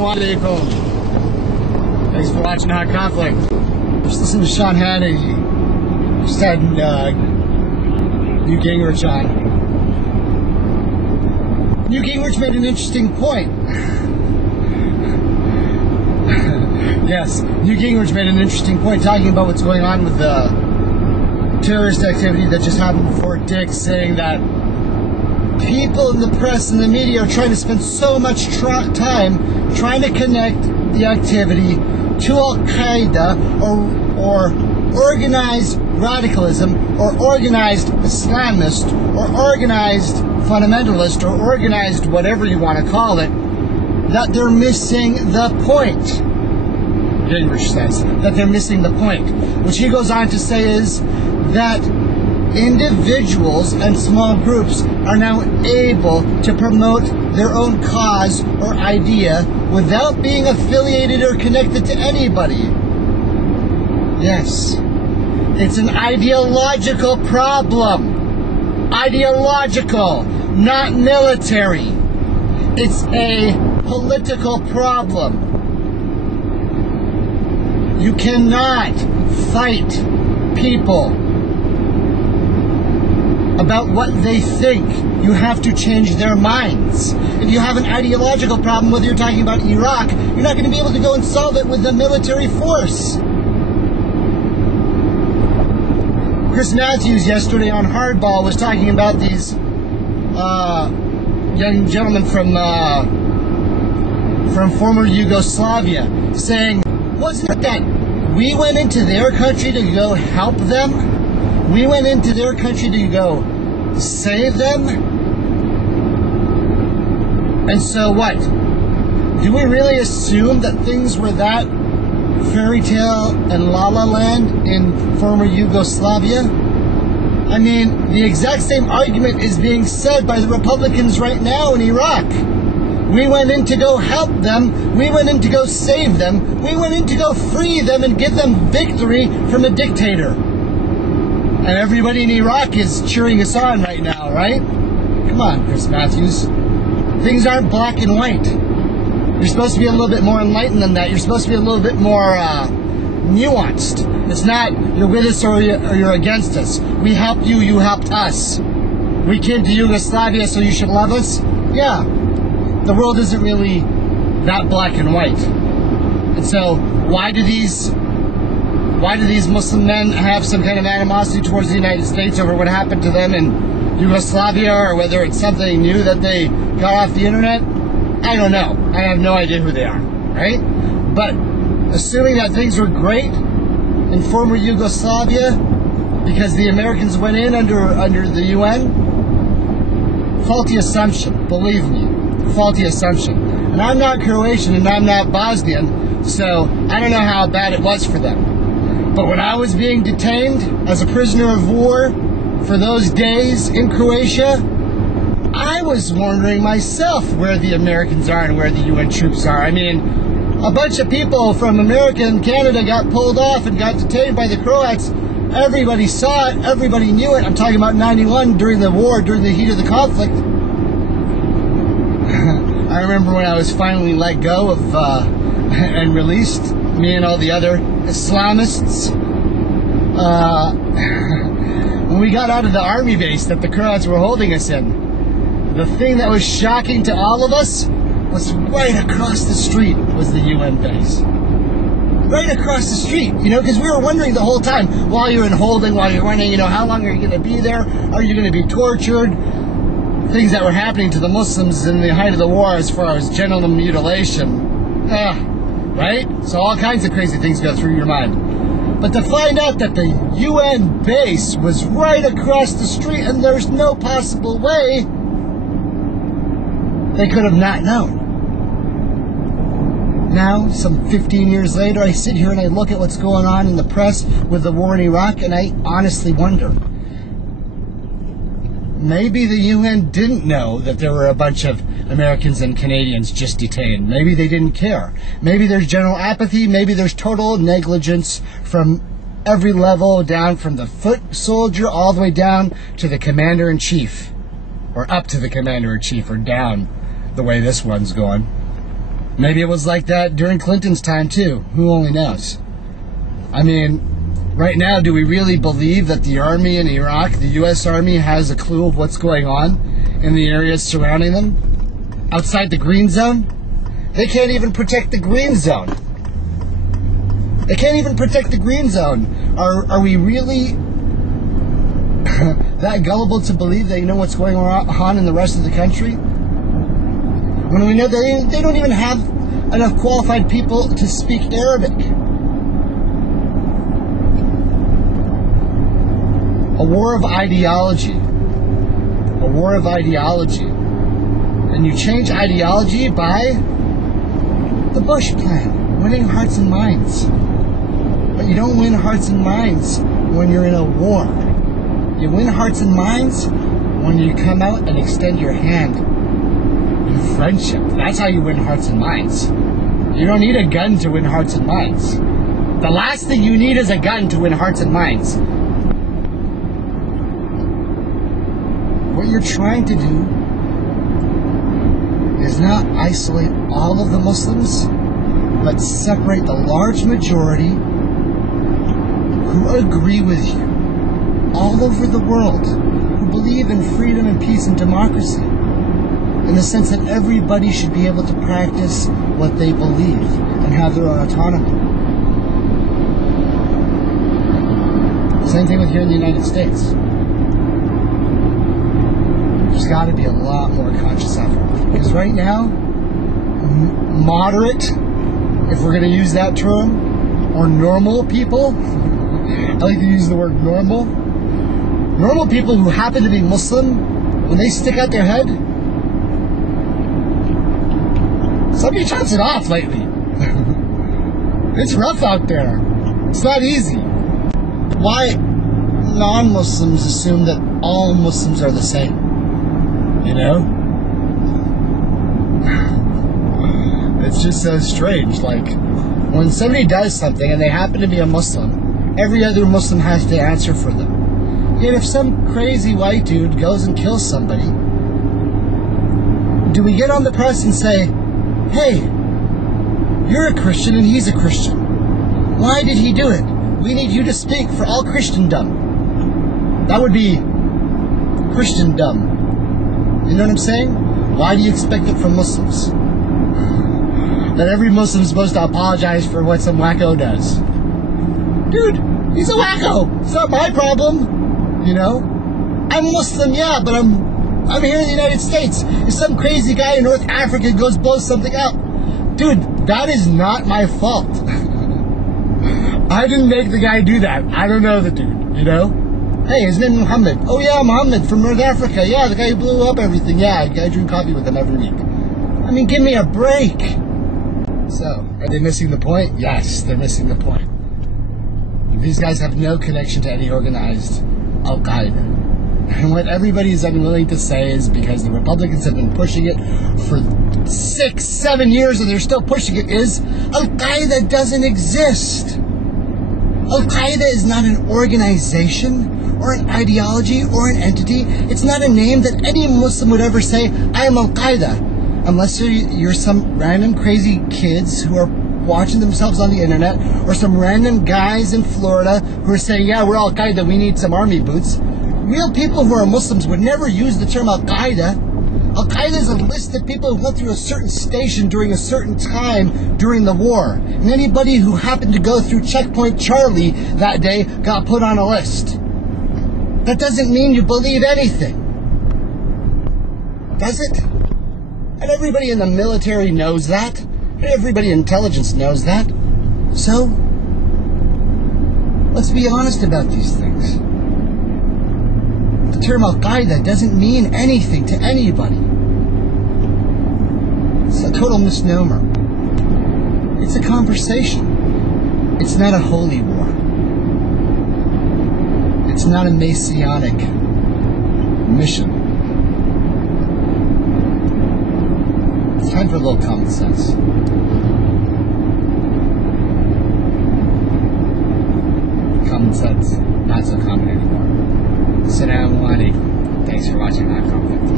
alaikum. Thanks for watching Hot Conflict. Just listen to Sean Hannity. Just had Newt Gingrich on. Newt Gingrich made an interesting point. Yes, Newt Gingrich made an interesting point talking about what's going on with the terrorist activity that just happened in Fort Dix, saying that people in the press and the media are trying to spend so much time trying to connect the activity to Al-Qaeda or organized radicalism or organized Islamist or organized fundamentalist or organized whatever you want to call it, that they're missing the point. Gingrich says that they're missing the point, which he goes on to say is that individuals and small groups are now able to promote their own cause or idea without being affiliated or connected to anybody. Yes, it's an ideological problem. Ideological, not military. It's a political problem. You cannot fight people about what they think. You have to change their minds. If you have an ideological problem, whether you're talking about Iraq, you're not going to be able to go and solve it with a military force. Chris Matthews yesterday on Hardball was talking about these young gentlemen from former Yugoslavia, saying, wasn't it that we went into their country to go help them? We went into their country to go save them? And so what? Do we really assume that things were that fairy tale and la la land in former Yugoslavia? I mean, the exact same argument is being said by the Republicans right now in Iraq. We went in to go help them. We went in to go save them. We went in to go free them and give them victory from a dictator. And everybody in Iraq is cheering us on right now, right? Come on, Chris Matthews. Things aren't black and white. You're supposed to be a little bit more enlightened than that. You're supposed to be a little bit more nuanced. It's not you're with us or you're against us. We helped you, you helped us. We came to Yugoslavia, so you should love us? Yeah. The world isn't really that black and white. And so why do these Muslim men have some kind of animosity towards the United States over what happened to them in Yugoslavia, or whether it's something new that they got off the internet? I don't know. I have no idea who they are, right? But assuming that things were great in former Yugoslavia because the Americans went in under the UN, faulty assumption, believe me. Faulty assumption. And I'm not Croatian and I'm not Bosnian, so I don't know how bad it was for them. But when I was being detained as a prisoner of war for those days in Croatia, I was wondering myself where the Americans are and where the UN troops are. I mean, a bunch of people from America and Canada got pulled off and got detained by the Croats. Everybody saw it. Everybody knew it. I'm talking about 91 during the war, during the heat of the conflict. I remember when I was finally let go of and released, me and all the other Islamists, when we got out of the army base that the Croats were holding us in, the thing that was shocking to all of us was right across the street was the UN base. Right across the street, you know, because we were wondering the whole time, while you're in holding, while you're running, you know, how long are you going to be there? Are you going to be tortured? Things that were happening to the Muslims in the height of the war as far as genital mutilation. Right? So all kinds of crazy things go through your mind. But to find out that the UN base was right across the street and there's no possible way they could have not known. Now, some 15 years later, I sit here and I look at what's going on in the press with the war in Iraq, and I honestly wonder, maybe the UN didn't know that there were a bunch of Americans and Canadians just detained. Maybe they didn't care. Maybe there's general apathy. Maybe there's total negligence from every level, down from the foot soldier all the way down to the commander-in-chief. Or up to the commander-in-chief, or down the way this one's going. Maybe it was like that during Clinton's time too. Who only knows? I mean, right now, do we really believe that the army in Iraq, the U.S. Army, has a clue of what's going on in the areas surrounding them? Outside the green zone? They can't even protect the green zone. They can't even protect the green zone. Are we really that gullible to believe they know what's going on in the rest of the country? When we know they don't even have enough qualified people to speak Arabic. A war of ideology. A war of ideology. And you change ideology by the Bush plan, winning hearts and minds. But you don't win hearts and minds when you're in a war. You win hearts and minds when you come out and extend your hand in friendship. That's how you win hearts and minds. You don't need a gun to win hearts and minds. The last thing you need is a gun to win hearts and minds. What you're trying to do is not isolate all of the Muslims, but separate the large majority who agree with you all over the world, who believe in freedom and peace and democracy, in the sense that everybody should be able to practice what they believe and have their own autonomy. Same thing with here in the United States. There's got to be a lot more conscious effort. Because right now, moderate, if we're going to use that term, or normal people, I like to use the word normal. Normal people who happen to be Muslim, when they stick out their head, somebody chops it off lately. It's rough out there. It's not easy. Why non-Muslims assume that all Muslims are the same? You know? It's just so strange. Like, when somebody does something and they happen to be a Muslim, every other Muslim has to answer for them. Yet if some crazy white dude goes and kills somebody, do we get on the press and say, hey, you're a Christian and he's a Christian. Why did he do it? We need you to speak for all Christendom. That would be Christendom. You know what I'm saying? Why do you expect it from Muslims? That every Muslim is supposed to apologize for what some wacko does. Dude, he's a wacko. It's not my problem. You know? I'm Muslim, yeah, but I'm here in the United States. If some crazy guy in North Africa goes blows something up, dude, that is not my fault. I didn't make the guy do that. I don't know the dude, you know? Hey, his name is Muhammad. Oh yeah, Muhammad from North Africa. Yeah, the guy who blew up everything. Yeah, I drink coffee with him every week. I mean, give me a break. So, are they missing the point? Yes, they're missing the point. These guys have no connection to any organized Al-Qaeda. And what everybody is unwilling to say is because the Republicans have been pushing it for 6-7 years and they're still pushing it, is Al-Qaeda doesn't exist. Al-Qaeda is not an organization or an ideology or an entity. It's not a name that any Muslim would ever say, I am Al-Qaeda. Unless you're some random crazy kids who are watching themselves on the internet, or some random guys in Florida who are saying, yeah, we're Al-Qaeda, we need some army boots. Real people who are Muslims would never use the term Al-Qaeda. Al-Qaeda is a list of people who went through a certain station during a certain time during the war. And anybody who happened to go through Checkpoint Charlie that day got put on a list. That doesn't mean you believe anything. Does it? And everybody in the military knows that. And everybody in intelligence knows that. So, let's be honest about these things. The term Al-Qaeda doesn't mean anything to anybody. It's a total misnomer. It's a conversation. It's not a holy war. It's not a messianic mission. It's time for a little common sense. Common sense, not so common anymore. Assalamu alaikum. Thanks for watching HotConflict.